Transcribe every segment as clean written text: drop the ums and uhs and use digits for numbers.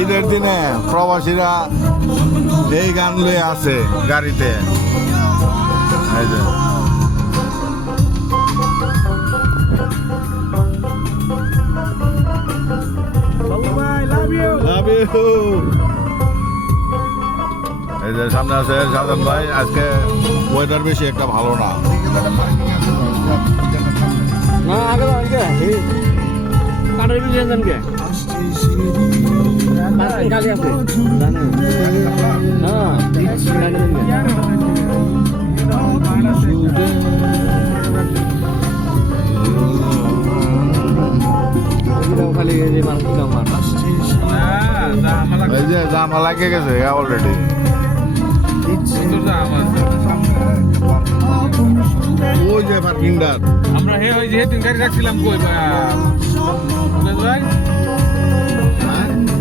ঈদের দিনে প্রবাসীরা এই গান লয়ে আছে গাড়িতে। এই যে লাভ ইউ। এই যে সামনে আছে সাধন ভাই। আজকে ওয়েদার বেশি একটা ভালো না। এই যে জামা লাগে গেছে অলরেডি। ওই যে পার্কিংটার আমরা ওই যে তিন গাড়ি রাখছিলাম কই ভাই,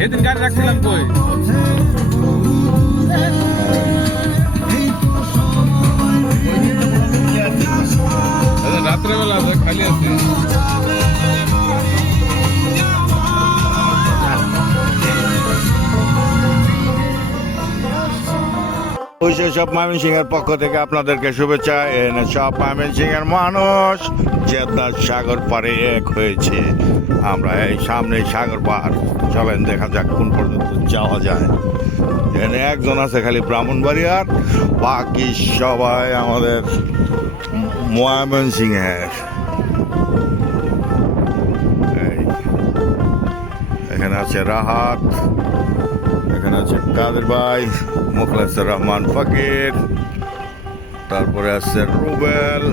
এদিন গাড়ি রাখছিলাম কই? রাত্রেবেলা খালি আছে। সব ময়মনসিংহের পক্ষ থেকে আপনাদেরকে শুভেচ্ছা। এনে সব ময়মনসিংহের মানুষ জেদ্দার সাগর পারে এক হয়েছে। আমরা এই সামনে সাগর পার, চলেন দেখা যাক কোন পর্যন্ত যাওয়া যায়। এখানে একজন আছে খালি ব্রাহ্মণবাড়িয়ার, বাকি সবাই আমাদের ময়মনসিংহের। এখানে আছে রাহাত, এখানে আছে কাদের ভাই, মুখলেসুর রহমান ফকির, তারপরে আছে রুবেল,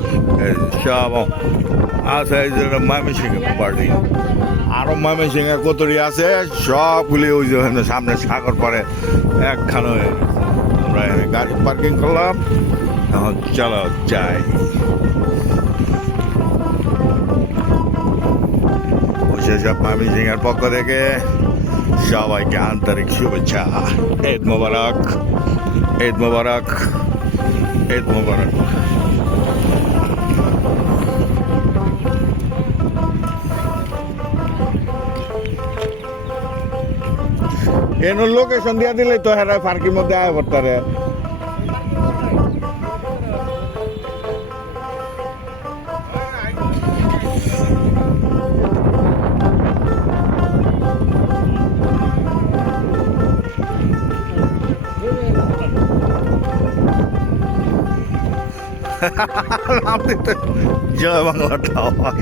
সব আছে ময়মনসিংহ পার্টি। আরো ময়মনসিংহের কতরি আছে, সবগুলি ওই যে সামনে সাগর পারে একখানে হয়ে গেছে। আমরা এখানে গাড়ি পার্কিং করলাম, এখন চলো যাই। সব ময়মনসিংহের পক্ষ থেকে সবাইকে আন্তরিক শুভেচ্ছা। ঈদ মোবারক, ঈদ মোবারক, ঈদ মোবারক। এর লোকেশন দিয়া দিলে তো হেরা ফার্কির মধ্যে আয় পড়তারে। জয় বাংলা টাওয়ার।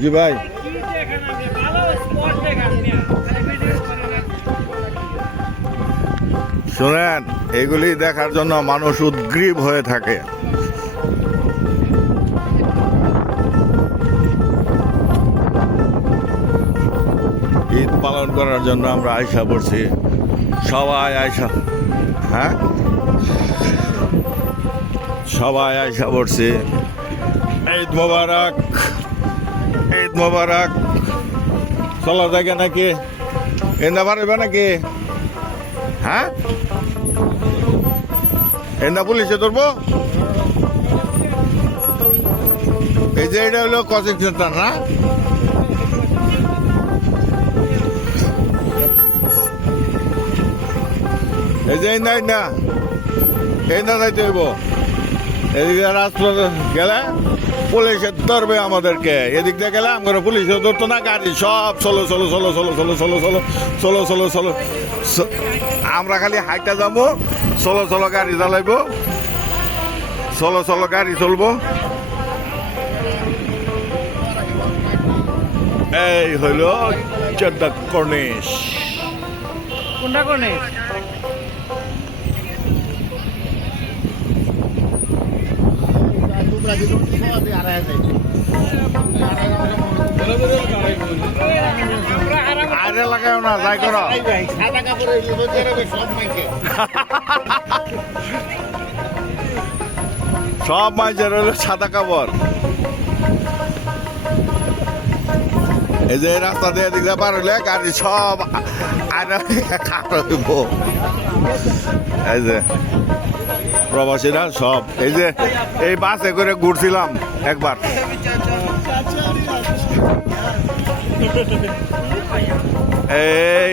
জি ভাই, শোনেন, এগুলি দেখার জন্য মানুষ উদ্গ্রীব হয়ে থাকে। ঈদ পালন করার জন্য আমরা আয়সা পড়ছি, সবাই আয়সা, হ্যাঁ সবাই আয়সা পড়ছি। ঈদ মোবারক, ঈদ মোবারক। চলা যায় নাকি? এন্দা পারবে নাকি? হ্যাঁ, এন্দা পুলিশে ধরবো। এই যে এটা হলো কোচিং সেন্টার না? এই যে না না এই না যাইতে হইব। এদিকে রাস্তা গেলে পুলিশে ধরবে আমাদেরকে, এদিক দিয়ে গেলে আমরা পুলিশে ধরতো না। গাড়ি সব চলো চলো চলো চলো চলো চলো চলো চলো চলো চলো, আমরা খালি হাইটা যাবো, চলো চলো গাড়ি চালাইবো, চলো চলো গাড়ি চলবো। এই হইল চোদ্দা কর্নিশ। কোনটা কর্নিশ? আরে লাগাও না, যাই করো। সব মানুষের হলো সাদা কাপড়। এই যে রাস্তা দিয়ে দিকে পার হইলে গাড়ি সব হইব। এই যে প্রবাসীরা সব এই যে এই বাসে করে ঘুরছিলাম একবার। এই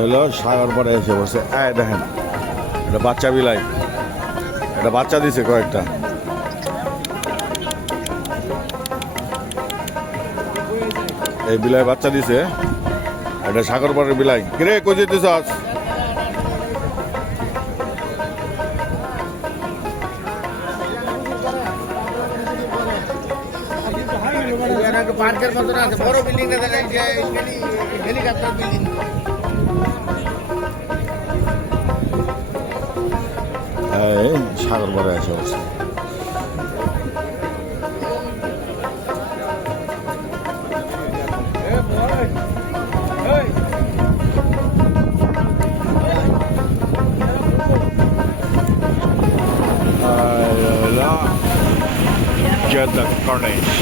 হলো সাগর পরে এসে বসে। এই দেখেন এটা বাচ্চা বিলাই, এটা বাচ্চা দিছে কয়েকটা। এই বিলাই বাচ্চা দিছে, এটা সাগর পরের বিলাই। কিরে কই যেতেছস? পার্কের মতন আছে, বড় বিল্ডিং হেলিকপ্টার বিল্ডিং। সাগর পরে এসে বসে। Jeddah Corniche.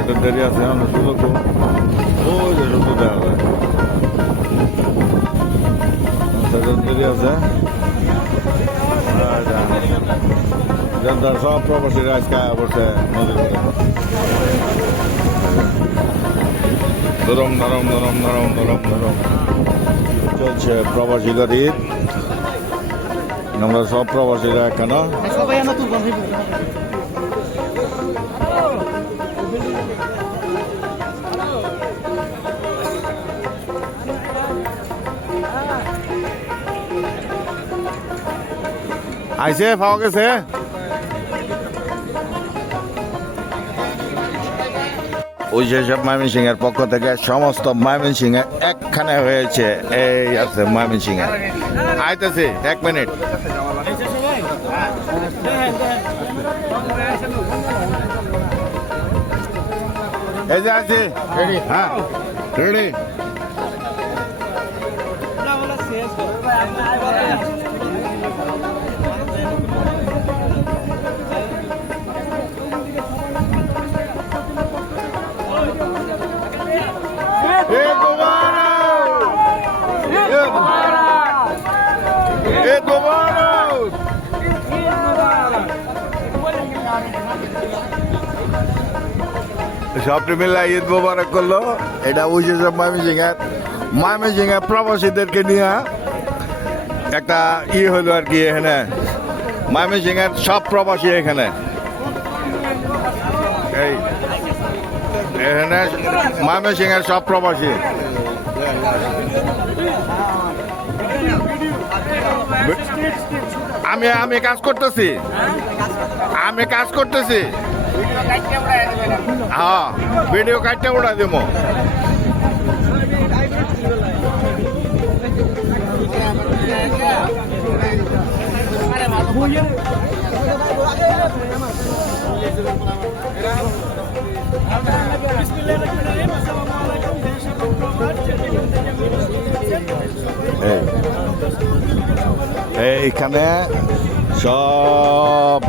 একটা দেরি আছে আমরা শুধু তো ওই যে শুধু দেওয়া যায় দেরি আছে। জেদ্দার সব প্রবাসীরা আজকে বসে নদীর মধ্যে নরম নরম নরম নরম নরম নরম চলছে প্রবাসী গাড়ি। আমরা সব প্রবাসীরা এখানে আইসে পাওয়া গেছে। ওই যেসব ময়মনসিংহ এর পক্ষ থেকে সমস্ত ময়মনসিংহ একখানে হয়েছে। এই আছে ময়মনসিংহ আইতেছে 1 মিনিট। এই যে আছে হ্যাঁ রেডি। সবটি মিলে ঈদ মোবারক করলো। এটা বুঝে সব ময়মনসিংহ প্রবাসীদেরকে নিয়ে একটা হলো আর কি। এখানে ময়মনসিংহের সব প্রবাসী এখানে এখানে ময়মনসিংহের সব প্রবাসী। আমি কাজ করতেছি, হ্যাঁ ভিডিও কাটতে উড়া দেবো। এইখানে সব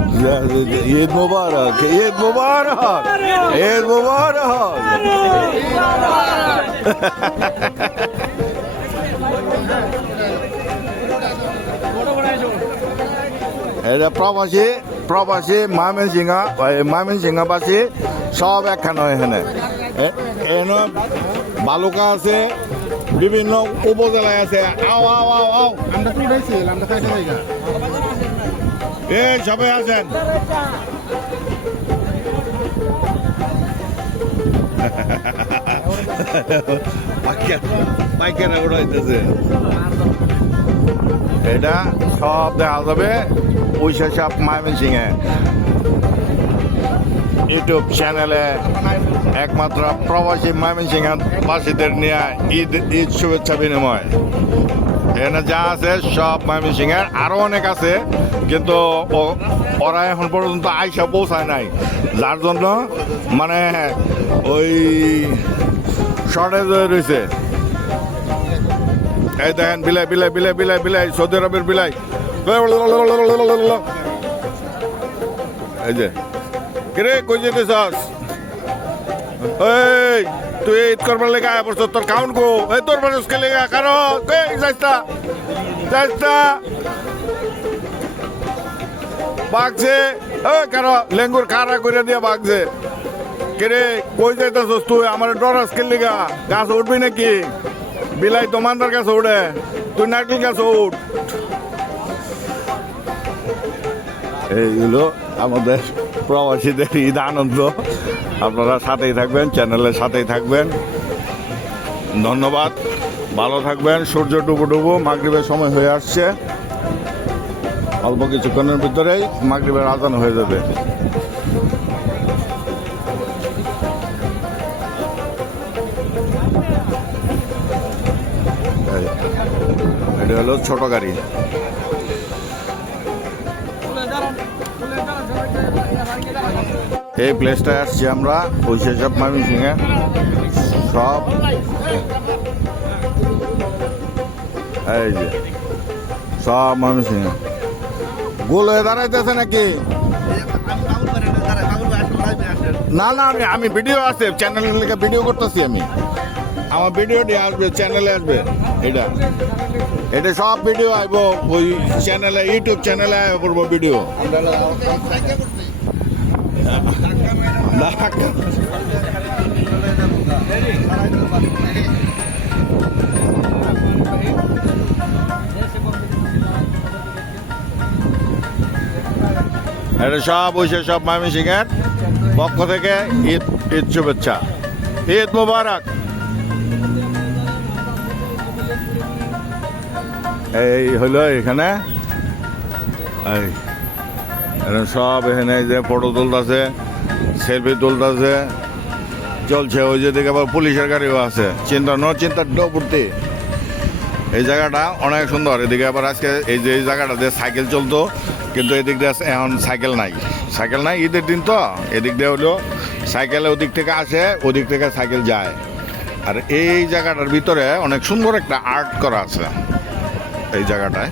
ঈদ মুবারক, ঈদ মুবারক, ঈদ মুবারক। এটা প্রবাসী ময়মনসিংহবাসী সব একখানে। এখানে বালুকা আছে, বিভিন্ন উপজেলায় আছে। আও আও আও আও আমরা তো উঠাইছি আমরা খাইতে জায়গা এই সবাই আছেন। পাইকারা উঠাইতেছে। এটা সব দেখা যাবে পয়সা সব ময়মনসিংহে ইউটিউব চ্যানেলে একমাত্র প্রবাসী ময়মনসিংহ বাসীদের নিয়ে ঈদ শুভেচ্ছা বিনিময়। এখানে যা আছে সব ময়মনসিংহের, আরও অনেক আছে কিন্তু ওরা এখন পর্যন্ত আইসা পৌঁছায় নাই, যার জন্য মানে ওই শর্টেজ হয়ে রয়েছে। এই দেখেন বিলাই বিলাই বিলাই বিলাই বিলাই সৌদি আরবের বিলাই। এই যে কিরে কই যেতেছস? এই তুই ঈদ করবার লেগে আয়া পড়ছ, তোর কাউন্ট গো। এই তোর মানুষকে লেগে কারো যাইস্তা যাইস্তা বাগছে। এই কারো লেঙ্গুর খাড়া করে দিয়ে বাগছে। কিরে কই যাইতেছস তুই? আমার ডরাস কে লেগা? গাছ উঠবি নাকি? বিলাই তোমার কাছে উঠে, তুই নারকেল গাছ উঠ। এইগুলো আমাদের প্রবাসীদের ঈদ আনন্দ। আপনারা সাথেই থাকবেন, চ্যানেলের সাথেই থাকবেন। ধন্যবাদ, ভালো থাকবেন। সূর্য ডুবো ডুবো মাগরিবের সময় হয়ে আসছে, অল্প কিছুক্ষণের ভিতরেই মাগরিবের আজান হয়ে যাবে। এটা হলো ছোট গাড়ি। এই প্লেসটায় আসছি আমরা, ওই সেসব ময়মনসিংহে সব এই যে সব ময়মনসিংহে গোল হয়ে দাঁড়াইতেছে নাকি? না না আমি ভিডিও আছে, চ্যানেল লিখে ভিডিও করতেছি আমি। আমার ভিডিওটি আসবে, চ্যানেলে আসবে। এটা সব ভিডিও আইব ওই চ্যানেলে, ইউটিউব চ্যানেলে আইব পড়বো ভিডিও। এটা সব ওই সব ময়মনসিংহের পক্ষ থেকে ঈদ ঈদ শুভেচ্ছা, ঈদ মোবারক। এই হলো এখানে সব এখানে যে ফটো তুলতেছে, সেলফি তুলতেছে, চলছে। ওই যে দিকে আবার পুলিশের গাড়িও আছে। চিন্তার ডপুর্তি। এই জায়গাটা অনেক সুন্দর। এদিকে আবার আজকে এই যে এই জায়গাটা দিয়ে সাইকেল চলতো, কিন্তু এদিক দিয়ে এখন সাইকেল নাই। সাইকেল নাই, ঈদের দিন তো। এদিক দিয়ে হলো সাইকেলে ওদিক থেকে আসে, ওদিক থেকে সাইকেল যায়। আর এই জায়গাটার ভিতরে অনেক সুন্দর একটা আর্ট করা আছে। এই জায়গাটায়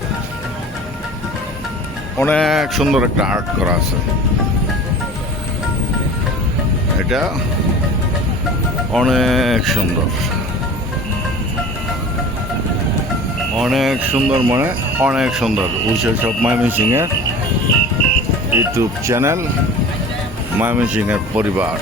অনেক সুন্দর একটা আর্ট করা আছে। এটা অনেক সুন্দর, অনেক সুন্দর, মানে অনেক সুন্দর। উষা সব ময়মনসিংহের ইউটিউব চ্যানেল, ময়মনসিংহের পরিবার।